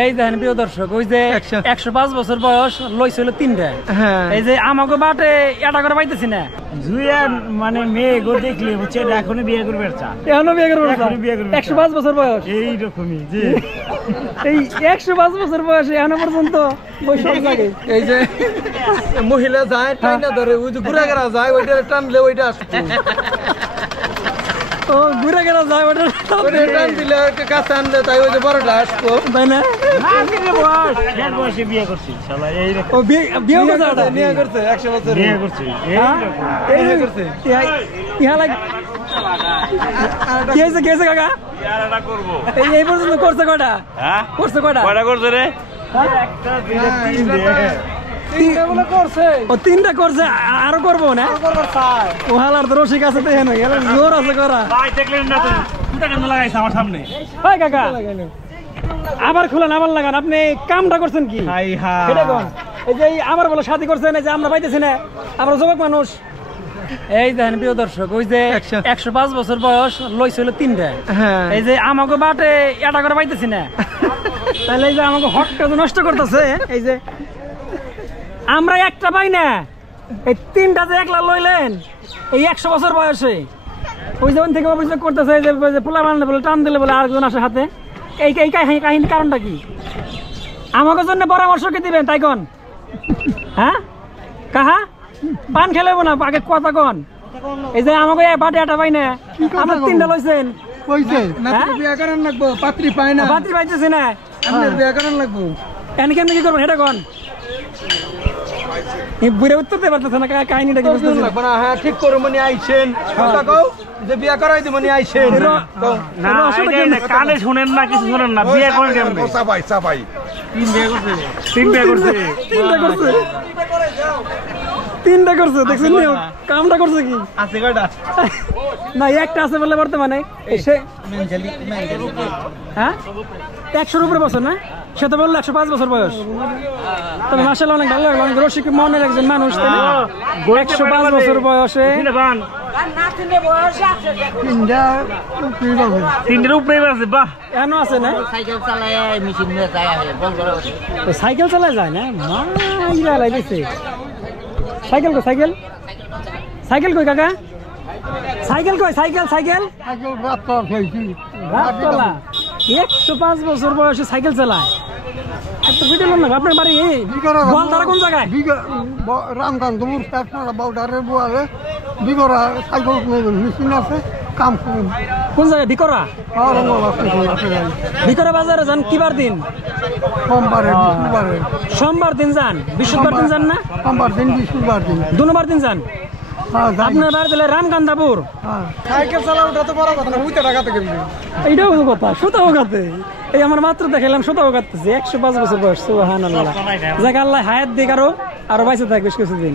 এই দেখেন প্রিয় দর্শক, ওই যে 105 বছর বয়স লইছিল তিনটা। এই যে আমাকে বাটে এটা করে পাইতেছি না। জুয়ান মানে মেয়ে গো দেখলে হচ্ছে এখনো বিয়ে করবে চা, এখনো বিয়ে করবে, 105 বছর বয়স এইরকমই যে এই 105 বছর বয়সে এখনো পর্যন্ত ওই সব জায়গায় এই যে মহিলা যায় টাইনা ধরে, ওই যে ঘুরে গেরা যায় ওইটা টানলে ওইটা আসতো। ও ঘুরে গেরা যায় ওইটা টান দিলে কাছে আনলে তাই ওই যে বড়টা আসতো, তাই না? বয়সে বিয়ে করছি শালা এইরকম। ও বিয়ে করছে, নিয়ে করছে 100 বছর বিয়ে করছি এই করছে। ইহা লাগে কি হয়েছে কাকা? এটা করবো এই পর্যন্ত করছে কয়টা? হ্যাঁ করছে কয়টা? কয়টা করছে রে? একটা দুইটা তিনটে বলে করছে, ও তিনটা করছে, আরো করবো না? করবার চাই ও হালার তো রসিক আছে তো হেন জোর আছে করা। ভাই দেখলেন না তুমি দুটা কেন লাগাইছে আমার সামনে? হাই কাকা, আবার খুলেন, আবার লাগান। আপনি কামটা করছেন কি? হাই হাই এটা কোন? এই যে আমার বলে শাদি করছেন, এই যে আমরা পাইতেছি না, আমরা যুবক মানুষ। এই দেখেন প্রিয় দর্শক, ওই যে 105 বছর বয়স লইছিল তিনটা। এই যে আমাকে বাটে এটা করে পাইতেছি না, তাহলে এই যে আমাকে হকটা নষ্ট করতেছে। এই যে আমরা একটা পাই না, এই তিনটা যে একলা লইলেন এই 100 বছর বয়সে, ওই যেমন থেকে অভিযোগ করতেছে যে পোলা বানালে বলে টান দিলে বলে আরেকজন আসে হাতে। এই কাহিনী কারণটা কি? আমাকে জন্য পরামর্শ কি দিবেন তাই কন? হ্যাঁ কাহা পান খেলেবো না, আগে কথা কন। এই যে আমাকে বাটে আটা পাই না, আমার তিনটা লইছেন, বিয়ে করান লাগবো, পাত্রী পায় না, পাত্রী পাইতেছি না, বিয়ে করান লাগবো। এনে কেমনি কি করবেন এটা কন? বুড়ে উত্তর দিতে পারতেছে না, কাহিনীটা কি বুঝতেছে না। হ্যাঁ ঠিক করে মনে আইছেন, যে বিয়ে করাই দিব মনে আইছেন। না কানে শুনেন না, কিছু শুনেন না, বিয়ে করেন কেমনে? চাপাই চাপাই তিন বিয়ে করছে তিনটা করছে, দেখছেন নি কামটা করছে কি? আছে কয়টা? না একটা আছে বলে বর্তমানে এসে, হ্যাঁ 100-র উপরে বছর না, সে তো বললো 105 বছর বয়স। তবে মাশাআল্লাহ অনেক ভালো লাগলো, অনেক রসিক মনের একজন মানুষ, তাই না? 105 বছর বয়সে তিনটের উপরে আছে। বাহ, এখনো আছে না? সাইকেল চালায় মেশিন নিয়ে যায় বল করে সাইকেল চালায় যায় না, মাইরা লাগাইছে। সাইকেল কই? সাইকেল সাইকেল কই কাকা? সাইকেল কই? সাইকেল সাইকেল রাততলা 105 বছর বয়সে সাইকেল চালায়। একটা ভিডিও না আপনার বাড়ি গোয়ালধারা কোন জায়গায়? রামকান্তপুর বাউডারের বোয়ালে বিগড়া সাইকেল মেশিন আছে, কাম করুন। কোন জায়গায়? বিকরা? বিকরা বাজারে যান কিবার দিন? সোমবারে বৃহস্পতিবারে। সোমবার দিন যান, বৃহস্পতিবার দিন যান না? সোমবার দিন বৃহস্পতিবার দিন দুবার দিন যান। আপনার বাড়ি দিলে রামকান্দাপুর। সাইকেল চালানোটা তো বড় কথা না, উইতে টাকাতে কিনবে। এইটাও কথা, সুতাও কাটে। এই আমার মাত্র দেখালাম সুতাও কাটতেছে, 105 বছর বয়স। সুবহানাল্লাহ। যাক আল্লাহ হায়াত দিক আরো বাইসে থাকবে কিছুদিন।